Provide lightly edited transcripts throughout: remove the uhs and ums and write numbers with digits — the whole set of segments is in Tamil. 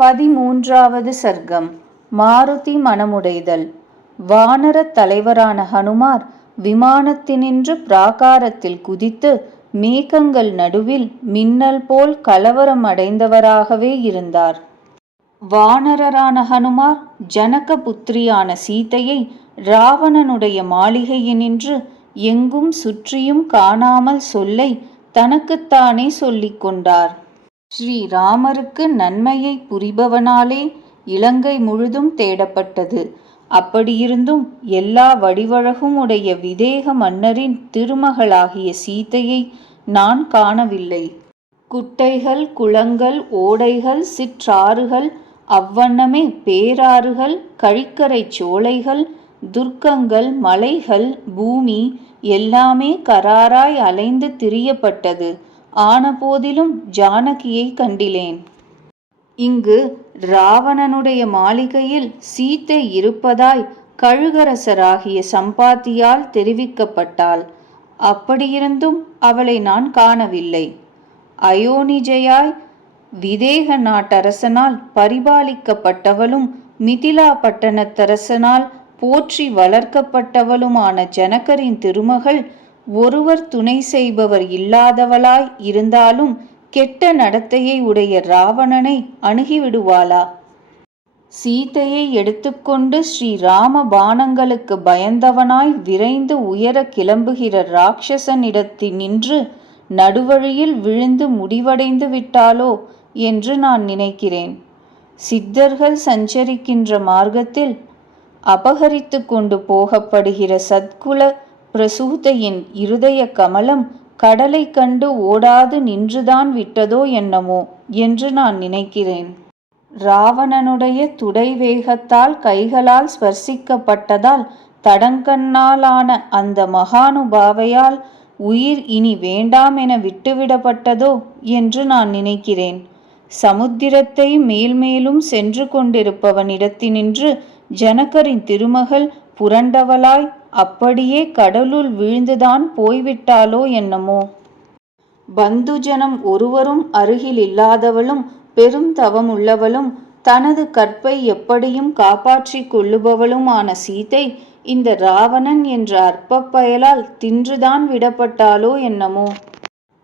13வது சர்க்கம். மாருதி மனமுடைதல். வானரத் தலைவரான ஹனுமார் விமானத்தினின்று பிராகாரத்தில் குதித்து மேகங்கள் நடுவில் மின்னல் போல் கலவரம் அடைந்தவராகவே இருந்தார். வானரரான ஹனுமார் ஜனக புத்திரியான சீதையை ராவணனுடைய மாளிகையினின்று எங்கும் சுற்றியும் காணாமல் சொல்லை தனக்குத்தானே சொல்லிக் கொண்டார். ஸ்ரீராமருக்கு நன்மையை புரிபவனாலே இலங்கை முழுதும் தேடப்பட்டது. அப்படியிருந்தும் எல்லா வடிவழகும் உடைய விதேக மன்னரின் திருமகளாகிய சீதையை நான் காணவில்லை. குட்டைகள், குளங்கள், ஓடைகள், சிற்றாறுகள், அவ்வண்ணமே பேராறுகள், கழிக்கரை சோலைகள், துர்க்கங்கள், மலைகள், பூமி எல்லாமே கராராய் அலைந்து திரியப்பட்டது. ஆனபோதிலும் ஜானகியை கண்டிலேன். இங்கு ராவணனுடைய மாளிகையில் சீத்தை இருப்பதாய் கழுகரசராகிய சம்பாத்தியால் தெரிவிக்கப்பட்டாள். அப்படியிருந்தும் அவளை நான் காணவில்லை. அயோனிஜையாய் விதேக நாட்டரசனால் பரிபாலிக்கப்பட்டவளும் மிதிலா பட்டணத்தரசனால் போற்றி வளர்க்கப்பட்டவளுமான ஜனகரின் திருமகள் ஒருவர் துணை செய்பவர் இல்லாதவளாய் இருந்தாலும் கெட்ட நடத்தையை உடைய ராவணனை அணுகிவிடுவாளா? சீதையை எடுத்துக்கொண்டு ஸ்ரீராம பாணங்களுக்கு பயந்தவனாய் விரைந்து உயர கிளம்புகிற ராட்சசனிடத்தினின்று நடுவழியில் விழுந்து முடிவடைந்து விட்டாளோ என்று நான் நினைக்கிறேன். சித்தர்கள் சஞ்சரிக்கின்ற மார்க்கத்தில் அபகரித்து கொண்டு போகப்படுகிற சத்குல பிரசூதையின் இருதய கமலம் கடலை கண்டு ஓடாது நின்றுதான் விட்டதோ என்னமோ என்று நான் நினைக்கிறேன். ராவணனுடைய துடை வேகத்தால் கைகளால் ஸ்பர்சிக்கப்பட்டதால் தடங்கண்ணாலான அந்த மகானுபாவையால் உயிர் இனி வேண்டாம் என விட்டுவிடப்பட்டதோ என்று நான் நினைக்கிறேன். சமுத்திரத்தை மேல்மேலும் சென்று கொண்டிருப்பவனிடத்தினின்று ஜனகரின் திருமகள் புரண்டவளாய் அப்படியே கடலுள் விழுந்துதான் போய்விட்டாளோ என்னமோ. பந்துஜனம் ஒருவரும் அருகில் இல்லாதவளும் பெரும் தவமுள்ளவளும் தனது கற்பை எப்படியும் காப்பாற்றிக் கொள்ளுபவளுமான சீதை இந்த ராவணன் என்ற அற்ப பயலால் தின்றுதான் விடப்பட்டாளோ என்னமோ.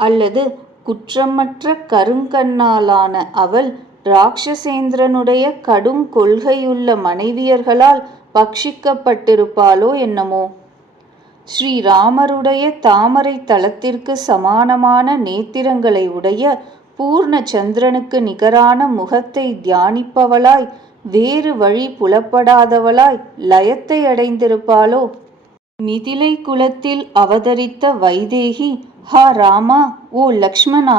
அல்லது குற்றமற்ற கருங்கண்ணாலான அவள் ராட்சசேந்திரனுடைய கடும் கொள்கையுள்ள மனைவியர்களால் பட்சிக்கப்பட்டிருப்பாளோ என்னமோ. ஸ்ரீராமருடைய தாமரை தலத்திற்கு சமானமான நேத்திரங்களை உடைய பூர்ண சந்திரனுக்கு நிகரான முகத்தை தியானிப்பவளாய் வேறு வழி புலப்படாதவளாய் லயத்தை அடைந்திருப்பாளோ. மிதிலை குலத்தில் அவதரித்த வைதேகி ஹா ராமா, ஓ லக்ஷ்மணா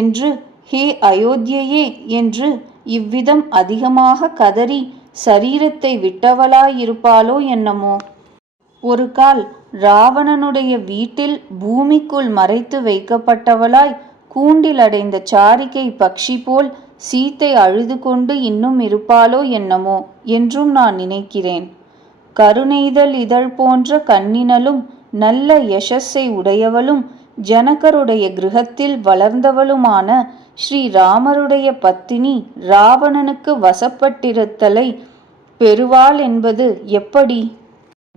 என்று, ஹே அயோத்தியையே என்று இவ்விதம் அதிகமாக கதறி சரீரத்தை விட்டவளாயிருப்பாளோ என்னமோ. ஒரு கால் ராவணனுடைய வீட்டில் பூமிக்குள் மறைத்து வைக்கப்பட்டவளாய் கூண்டில் அடைந்த சாரிகை பக்ஷி போல் சீத்தை அழுது கொண்டு இன்னும் இருப்பாளோ என்னமோ என்றும் நான் நினைக்கிறேன். கருணைதல் இதழ் போன்ற கண்ணினலும் நல்ல யசஸை உடையவளும் ஜனகருடைய கிருஹத்தில் வளர்ந்தவளுமான ஸ்ரீராமருடைய பத்தினி ராவணனுக்கு வசப்பட்டிருத்தலை பெறுவாள் என்பது எப்படி?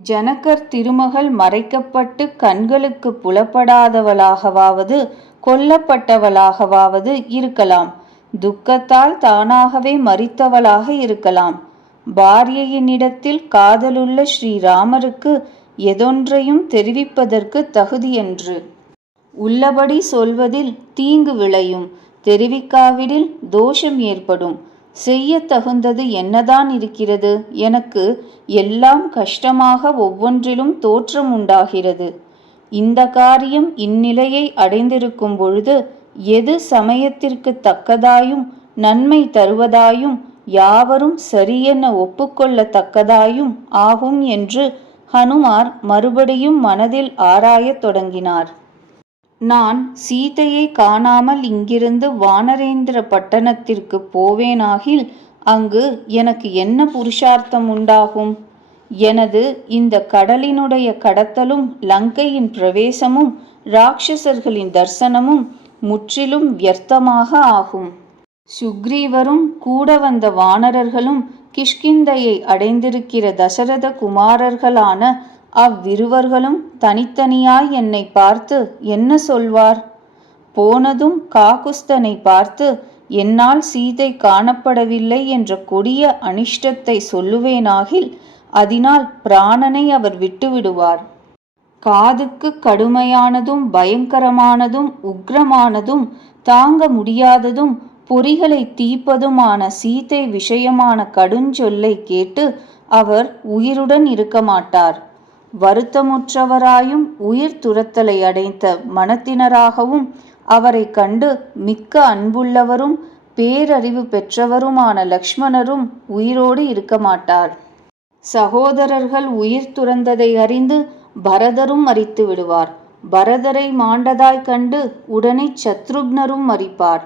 ஜனகர் திருமகள் மறைக்கப்பட்டு கண்களுக்கு புலப்படாதவளாகவாவது கொல்லப்பட்டவளாகவாவது இருக்கலாம். துக்கத்தால் தானாகவே மரித்தவளாக இருக்கலாம். பாரியையினிடத்தில் காதலுள்ள ஸ்ரீராமருக்கு எதொன்றையும் தெரிவிப்பதற்கு தகுதியன்று. உள்ளபடி சொல்வதில் தீங்கு விளையும், தெரிவிக்காவிடில் தோஷம் ஏற்படும். செய்ய தகுந்தது என்னதான் இருக்கிறது? எனக்கு எல்லாம் கஷ்டமாக ஒவ்வொன்றிலும் தோற்றம் உண்டாகிறது. இந்த காரியம் இந்நிலையை அடைந்திருக்கும் பொழுது எது சமயத்திற்கு தக்கதாயும் நன்மை தருவதாயும் யாவரும் சரியென ஒப்புக்கொள்ளத்தக்கதாயும் ஆகும் என்று ஹனுமார் மறுபடியும் மனதில் ஆராயத் தொடங்கினார். நான் சீதையை காணாமல் இங்கிருந்து வானரேந்திர பட்டணத்திற்கு போவேனாகில் அங்கு எனக்கு என்ன புருஷார்த்தம் உண்டாகும்? எனது இந்த கடலினுடைய கடத்தலும் லங்கையின் பிரவேசமும் ராட்சசர்களின் தர்சனமும் முற்றிலும் வியர்த்தமாக ஆகும். சுக்ரீவரும் கூட வந்த வானரர்களும் கிஷ்கிந்தையை அடைந்திருக்கிற தசரத குமாரர்களான அவ்விருவர்களும் தனித்தனியாய் என்னை பார்த்து என்ன சொல்வார்? போனதும் காகுஸ்தனை பார்த்து என்னால் சீதை காணப்படவில்லை என்ற கொடிய அனிஷ்டத்தை சொல்லுவேனாகில் அதனால் பிராணனை அவர் விட்டுவிடுவார். காதுக்கு கடுமையானதும் பயங்கரமானதும் உக்ரமானதும் தாங்க முடியாததும் பொறிகளை தீப்பதுமான சீதை விஷயமான கடுஞ்சொல்லை கேட்டு அவர் உயிருடன் இருக்க மாட்டார். வருத்தமுற்றவராயும் உயிர் துரத்தலை அடைந்த மனத்தினராகவும் அவரை கண்டு மிக்க அன்புள்ளவரும் பேரறிவு பெற்றவருமான லக்ஷ்மணரும் உயிரோடு இருக்க மாட்டார். சகோதரர்கள் உயிர் துறந்ததை அறிந்து பரதரும் மரித்து விடுவார். பரதரை மாண்டதாய் கண்டு உடனே சத்ருக்னரும் மரிப்பார்.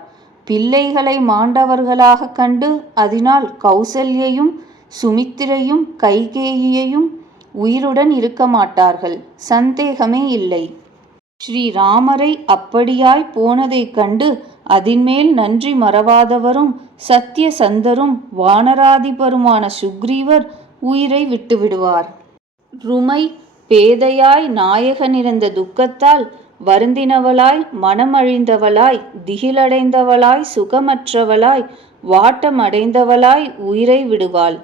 பிள்ளைகளை மாண்டவர்களாக கண்டு அதனால் கௌசல்யையும் சுமித்திரையும் கைகேயியையும் உயிருடன் இருக்க மாட்டார்கள், சந்தேகமே இல்லை. ஸ்ரீராமரை அப்படியாய் போனதை கண்டு அதின்மேல் நன்றி மறவாதவரும் சத்தியசந்தரும் வானராதிபருமான சுக்ரீவர் உயிரை விட்டுவிடுவார். ருமை பேதையாய் நாயகனிருந்த துக்கத்தால் வருந்தினவளாய் மனமழிந்தவளாய் திகிலடைந்தவளாய் சுகமற்றவளாய் வாட்டமடைந்தவளாய் உயிரை விடுவாள்.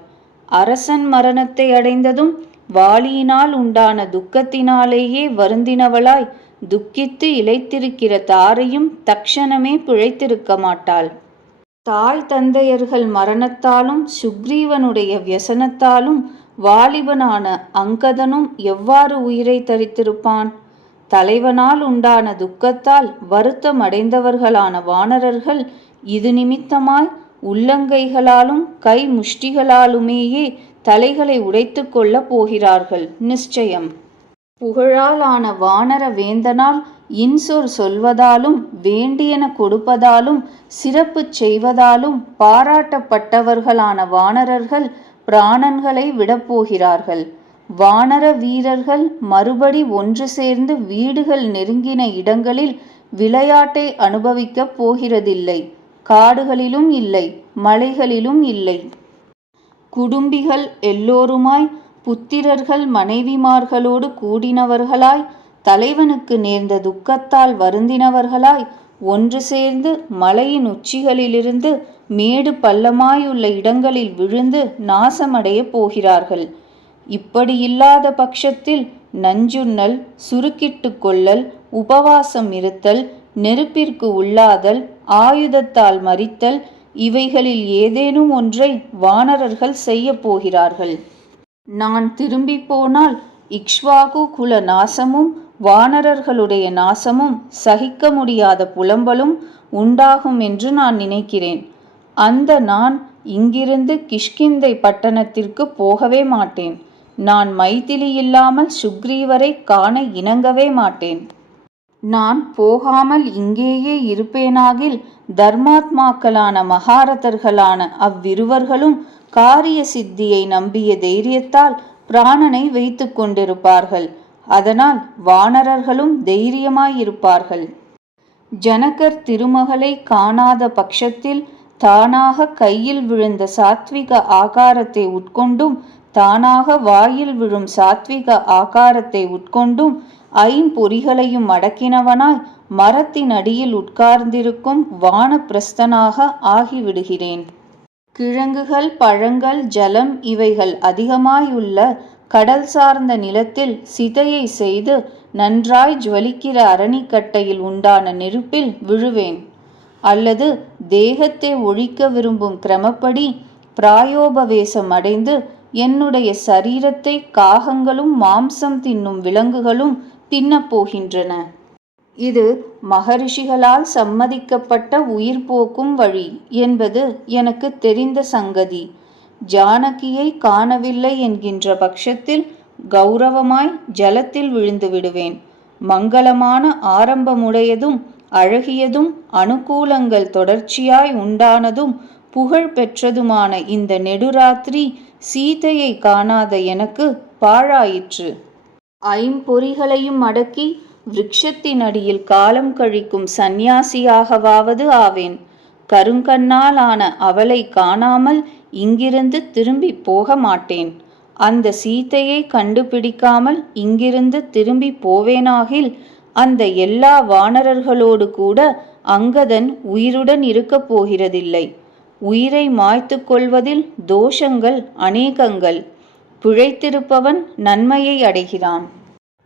அரசன் மரணத்தை அடைந்ததும் வாலியினால் உண்டான துக்கத்தினாலேயே வருந்தினவளாய் துக்கித்து இளைத்திருக்கிற தாரையும் தக்ஷணமே பிழைத்திருக்க மாட்டாள். தாய் தந்தையர்கள் மரணத்தாலும் சுக்ரீவனுடைய வியசனத்தாலும் வாலிபனான அங்கதனும் எவ்வாறு உயிரை தரித்திருப்பான்? தலைவனால் உண்டான துக்கத்தால் வருத்தமடைந்தவர்களான வானரர்கள் இது நிமித்தமாய் உள்ளங்கைகளாலும் கை முஷ்டிகளாலுமேயே தலைகளை உடைத்து கொள்ளப் போகிறார்கள் நிச்சயம். புகழாலான வானர வேந்தனால் இன்சொற் சொல்வதாலும் வேண்டியன கொடுப்பதாலும் சிறப்பு செய்வதாலும் பாராட்டப்பட்டவர்களான வானரர்கள் பிராணன்களை விடப்போகிறார்கள். வானர வீரர்கள் மறுபடி ஒன்று சேர்ந்து வீடுகள் நெருங்கின இடங்களில் விளையாட்டை அனுபவிக்கப் போகிறதில்லை. காடுகளிலும் இல்லை, மலைகளிலும் இல்லை. குடும்பிகள் எல்லோருமாய் புத்திரர்கள் மனைவிமார்களோடு கூடினவர்களாய் தலைவனுக்கு நேர்ந்த துக்கத்தால் வருந்தினவர்களாய் ஒன்று சேர்ந்து மலையின் உச்சிகளிலிருந்து மேடு பள்ளமாயுள்ள இடங்களில் விழுந்து நாசமடைய போகிறார்கள். இப்படியில்லாத பட்சத்தில் நஞ்சுண்ணல், சுருக்கிட்டு கொள்ளல், உபவாசம் இருத்தல், நெருப்பிற்கு உள்ளாதல், ஆயுதத்தால் மரித்தல் இவைகளில் ஏதேனும் ஒன்றை வானரர்கள் செய்ய போகிறார்கள். நான் திரும்பி போனால் இக்ஷ்வாகு குல நாசமும் வானரர்களுடைய நாசமும் சகிக்க முடியாத புலம்பலும் உண்டாகும் என்று நான் நினைக்கிறேன். அந்த நான் இங்கிருந்து கிஷ்கிந்தை பட்டணத்திற்கு போகவே மாட்டேன். நான் மைதிலி இல்லாமல் சுக்ரீவரை காண இணங்கவே மாட்டேன். நான் போகாமல் இங்கேயே இருப்பேனாகில் தர்மாத்மாக்களான மகாரதர்களான அவ்விருவர்களும் காரிய சித்தியை நம்பிய தைரியத்தால் பிராணனை வைத்து கொண்டிருப்பார்கள். அதனால் வானரர்களும் தைரியமாயிருப்பார்கள். ஜனகர் திருமகளை காணாத பட்சத்தில் தானாக கையில் விழுந்த சாத்விக ஆகாரத்தை உட்கொண்டும் தானாக வாயில் விழும் சாத்விக ஆகாரத்தை உட்கொண்டும் ஐம்பொறிகளையும் அடக்கினவனாய் மரத்தின் அடியில் உட்கார்ந்திருக்கும் வானப்பிரஸ்தனாக ஆகிவிடுகிறேன். கிழங்குகள், பழங்கள், ஜலம் இவைகள் அதிகமாயுள்ள கடல் சார்ந்த நிலத்தில் சிதையை செய்து நன்றாய் ஜுவலிக்கிற அரணிக்கட்டையில் உண்டான நெருப்பில் விழுவேன். அல்லது தேகத்தை ஒழிக்க விரும்பும் கிரமப்படி பிராயோபவேசம் அடைந்து என்னுடைய சரீரத்தை காகங்களும் மாம்சம் தின்னும் விலங்குகளும் தின்னப்போகின்றன. இது மகரிஷிகளால் சம்மதிக்கப்பட்ட உயிர் போக்கும் வழி என்பது எனக்கு தெரிந்த சங்கதி. ஜானகியை காணவில்லை என்கின்ற பட்சத்தில் கௌரவமாய் ஜலத்தில் விழுந்து விடுவேன். மங்களமான ஆரம்பமுடையதும் அழகியதும் அனுகூலங்கள் தொடர்ச்சியாய் உண்டானதும் புகழ் பெற்றதுமான இந்த நெடுராத்திரி சீதையை காணாத எனக்கு பாழாயிற்று. ஐம்பொறிகளையும் அடக்கி விருட்சத்தின் அடியில் காலம் கழிக்கும் சந்நியாசியாகவாவது ஆவேன். கருங்கண்ணால் ஆன அவளை காணாமல் இங்கிருந்து திரும்பி போக மாட்டேன். அந்த சீதையை கண்டுபிடிக்காமல் இங்கிருந்து திரும்பி போவேனாகில் அந்த எல்லா வானரர்களோடு கூட அங்கதன் உயிருடன் இருக்கப் போகிறதில்லை. உயிரை மாய்த்து கொள்வதில் தோஷங்கள் அநேகங்கள். பிழைத்திருப்பவன் நன்மையை அடைகிறான்.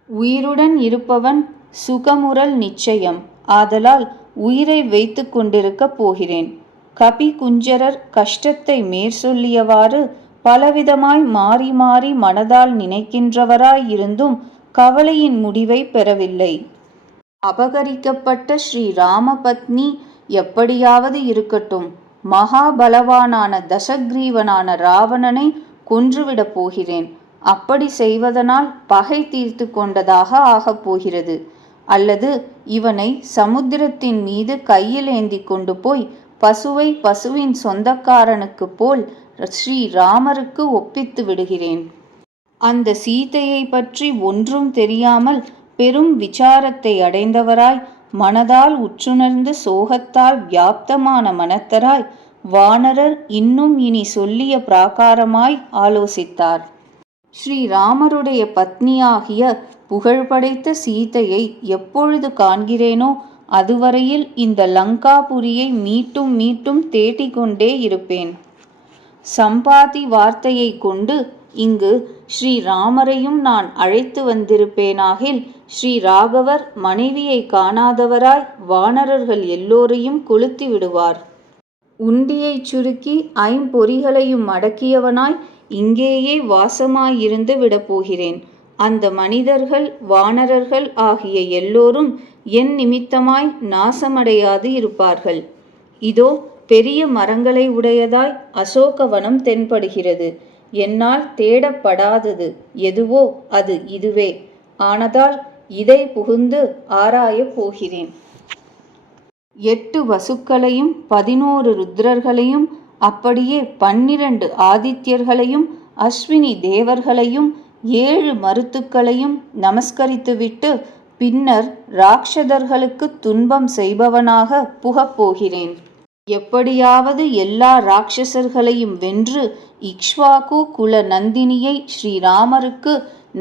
உயிருடன் இருப்பவன் சுகமுறல் நிச்சயம். ஆதலால் உயிரை வைத்து கொண்டிருக்கப் போகிறேன். கபி குஞ்சரர் கஷ்டத்தை மேற்சொல்லியவாறு பலவிதமாய் மாறி மாறி மனதால் நினைக்கின்றவராயிருந்தும் கவலையின் முடிவை பெறவில்லை. அபகரிக்கப்பட்ட ஸ்ரீ ராமபத்னி எப்படியாவது இருக்கட்டும். மகாபலவானான தசக்ரீவனான ராவணனை கொன்றுவிடப் போகிறேன். அப்படி செய்வதனால் பகை தீர்த்து கொண்டதாக ஆகப் போகிறது. அல்லது இவனை சமுத்திரத்தின் மீது கையில் ஏந்தி கொண்டு போய் பசுவை பசுவின் சொந்தக்காரனுக்கு போல் ஸ்ரீ ராமருக்கு ஒப்பித்து விடுகிறேன். அந்த சீதையை பற்றி ஒன்றும் தெரியாமல் பெரும் விசாரத்தை அடைந்தவராய், மனதால் உற்றுணர்ந்து சோகத்தால் வியாப்தமான மனத்தராய் வானரர் இன்னும் இனி சொல்லிய பிராகாரமாய் ஆலோசித்தார். ஸ்ரீராமருடைய பத்னியாகிய புகழ்படைத்த சீதையை எப்பொழுது காண்கிறேனோ அதுவரையில் இந்த லங்காபுரியை மீட்டும் மீட்டும் தேடிக்கொண்டே இருப்பேன். சம்பாதி வார்த்தையை கொண்டு இங்கு ஸ்ரீராமரையும் நான் அழைத்து வந்திருப்பேனாகில் ஸ்ரீராகவர் மனைவியை காணாதவராய் வானரர்கள் எல்லோரையும் கொளுத்தி விடுவார். உண்டியைச் சுருக்கி ஐம்பொறிகளையும் அடக்கியவனாய் இங்கேயே வாசமாயிருந்து விடப்போகிறேன். அந்த மனிதர்கள் வானரர்கள் ஆகிய எல்லோரும் என் நிமித்தமாய் நாசமடையாது இருப்பார்கள். இதோ பெரிய மரங்களை உடையதாய் அசோகவனம் தென்படுகிறது. என்னால் தேடப்படாதது எதுவோ அது இதுவே ஆனதால் இதை புகுந்து ஆராயப் போகிறேன். 8 வசுக்களையும் 11 ருத்ரர்களையும் அப்படியே 12 ஆதித்யர்களையும் அஸ்வினி தேவர்களையும் 7 மருத்துக்களையும் நமஸ்கரித்துவிட்டு பின்னர் ராட்சதர்களுக்கு துன்பம் செய்பவனாக புகப்போகிறேன். எப்படியாவது எல்லா ராட்சசர்களையும் வென்று இக்ஷ்வாகு குல நந்தினியை ஸ்ரீராமருக்கு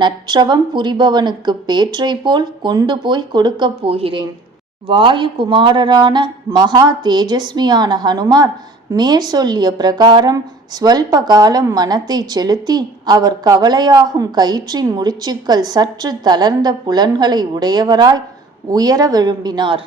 நற்றவம் புரிபவனுக்கு பேற்றை போல் கொண்டு போய் கொடுக்கப் போகிறேன். வாயு குமாரரான மகா தேஜஸ்வியான ஹனுமார் மேற்சொல்லிய பிரகாரம் ஸ்வல்ப காலம் மனத்தை செலுத்தி அவர் கவலையாகும் கயிற்றின் முடிச்சுக்கள் சற்று தளர்ந்த புலன்களை உடையவராய் உயர விரும்பினார்.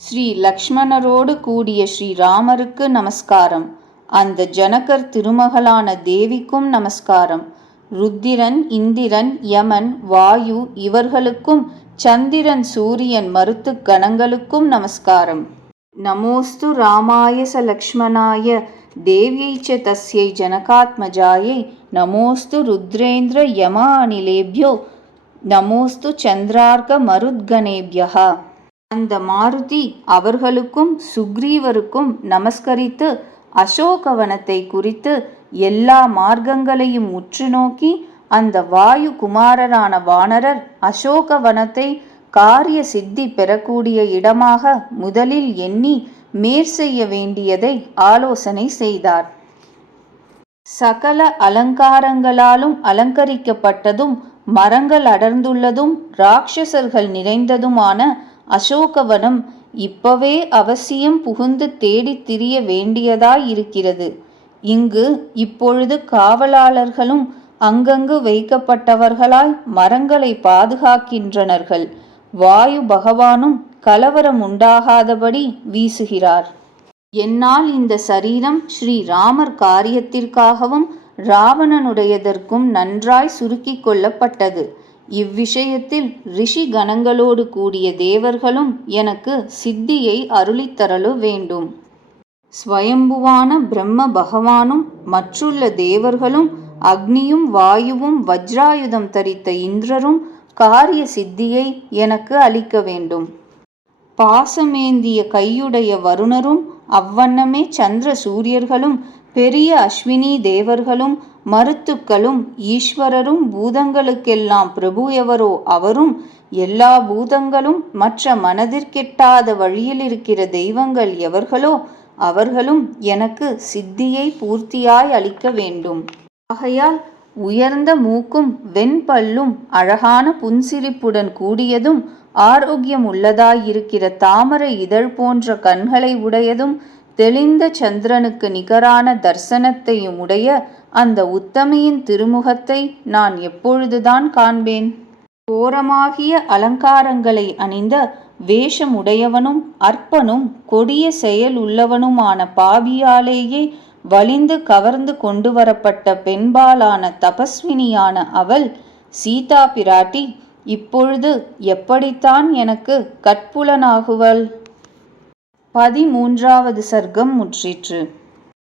ஸ்ரீ லக்ஷ்மணரோடு கூடிய ஸ்ரீராமருக்கு நமஸ்காரம். அந்த ஜனகர் திருமகளான தேவிக்கும் நமஸ்காரம். ருத்திரன், இந்திரன், யமன், வாயு இவர்களுக்கும் சந்திரன், சூரியன், மருத்து கணங்களுக்கும் நமஸ்காரம். நமோஸ்து ராமாய ச லக்ஷ்மணாய தேவியை ச தஸ்யை ஜனகாத்மஜாயை நமோஸ்து ருத்ரேந்திர யம அனிலேபியோ நமோஸ்து சந்திரார்க மருத்கணேபியா. அந்த மாருதி அவர்களுக்கும் சுக்ரீவருக்கும் நமஸ்கரித்து அசோகவனத்தை குறித்து எல்லா மார்க்கங்களையும் உற்று நோக்கி அந்த வாயு குமாரரான வானரர் அசோகவனத்தை காரிய சித்தி பெறக்கூடிய இடமாக முதலில் எண்ணி மேற்செய்ய வேண்டியதை ஆலோசனை செய்தார். சகல அலங்காரங்களாலும் அலங்கரிக்கப்பட்டதும் மரங்கள் அடர்ந்துள்ளதும் ராட்சசர்கள் நிறைந்ததுமான அசோகவனம் இப்பவே அவசியம் புகுந்து தேடித் திரிய வேண்டியதாயிருக்கிறது. இங்கு இப்பொழுது காவலாளர்களும் அங்கங்கு வைக்கப்பட்டவர்களாய் மரங்களை பாதுகாக்கின்றனர்கள். வாயு பகவானும் கலவரம் உண்டாகாதபடி வீசுகிறார். என்னால் இந்த சரீரம் ஸ்ரீராமர் காரியத்திற்காகவும் ராவணனுடையதற்கும் நன்றாய் சுருக்கி கொள்ளப்பட்டது. இவ்விஷயத்தில் ரிஷி கணங்களோடு கூடிய தேவர்களும் எனக்கு சித்தியை அருளித்தரலு வேண்டும். ஸ்வயம்புவான பிரம்ம பகவானும் மற்றுள்ள தேவர்களும் அக்னியும் வாயுவும் வஜ்ராயுதம் தரித்த இந்திரரும் காரிய சித்தியை எனக்கு அளிக்க வேண்டும். பாசமேந்திய கையுடைய வருணரும் அவ்வண்ணமே சந்திர சூரியர்களும் பெரிய அஸ்வினி தேவர்களும் மருத்துக்களும் ஈஸ்வரரும் பூதங்களுக்கெல்லாம் பிரபு எவரோ அவரும் எல்லா பூதங்களும் மற்ற மனதிற்கெட்டாத வழியில் இருக்கிற தெய்வங்கள் எவர்களோ அவர்களும் எனக்கு சித்தியை பூர்த்தியாய் அளிக்க வேண்டும். ஆகையால் உயர்ந்த மூக்கும் வெண்பல்லும் அழகான புன்சிரிப்புடன் கூடியதும் ஆரோக்கியம் உள்ளதாயிருக்கிற தாமரை இதழ் போன்ற கண்களை உடையதும் தெளிந்த சந்திரனுக்கு நிகரான தர்சனத்தையும் உடைய அந்த உத்தமியின் திருமுகத்தை நான் எப்பொழுதுதான் காண்பேன்? கோரமாகிய அலங்காரங்களை அணிந்த வேஷமுடையவனும் அற்பனும் கொடிய செயல் உள்ளவனுமான பாபியாலேயே வலிந்து கவர்ந்து கொண்டு வரப்பட்ட பெண்பாலான தபஸ்வினியான அவள் சீதா பிராட்டி இப்பொழுது எப்படித்தான் எனக்கு கட்புலனாகுவள்? 13வது சர்க்கம் முற்றிற்று.